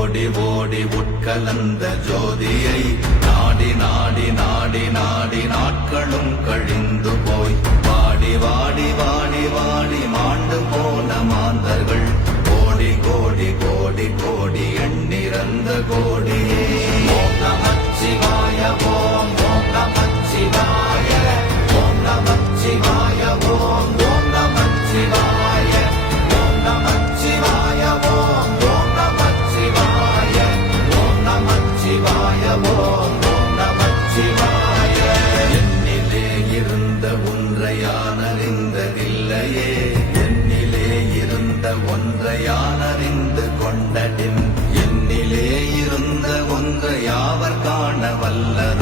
ஓடி ஓடி உட்கலந்த ஜோதியை நாடி நாடி நாடி நாடி நாட்களும் கழிந்து போய் வாடி வாடி வாடி வாடி மாண்டு போன மாந்தர்கள் கோடி கோடி கோடி கோடி எண்ணிறந்த கோடியே. ஓம் நமச்சிவாய ஓம் ஓம் நமச்சிவாய ஓம் நமச்சிவாய ஓம் ஓம் நமச்சிவாய ஓம் நமச்சிவாய ஓம் ஓம் நமச்சிவாய ஓம் நமச்சிவாய ஓம் ஓம் நமச்சிவாய. என்னிலே இருந்த ஒன்றை யான் அறிந்ததில்லையே, என்னிலே இருந்த ஒன்றை யான் அறிந்து கொண்டடின், என்னிலே இருந்த ஒன்றை யாவர் காண வல்லர்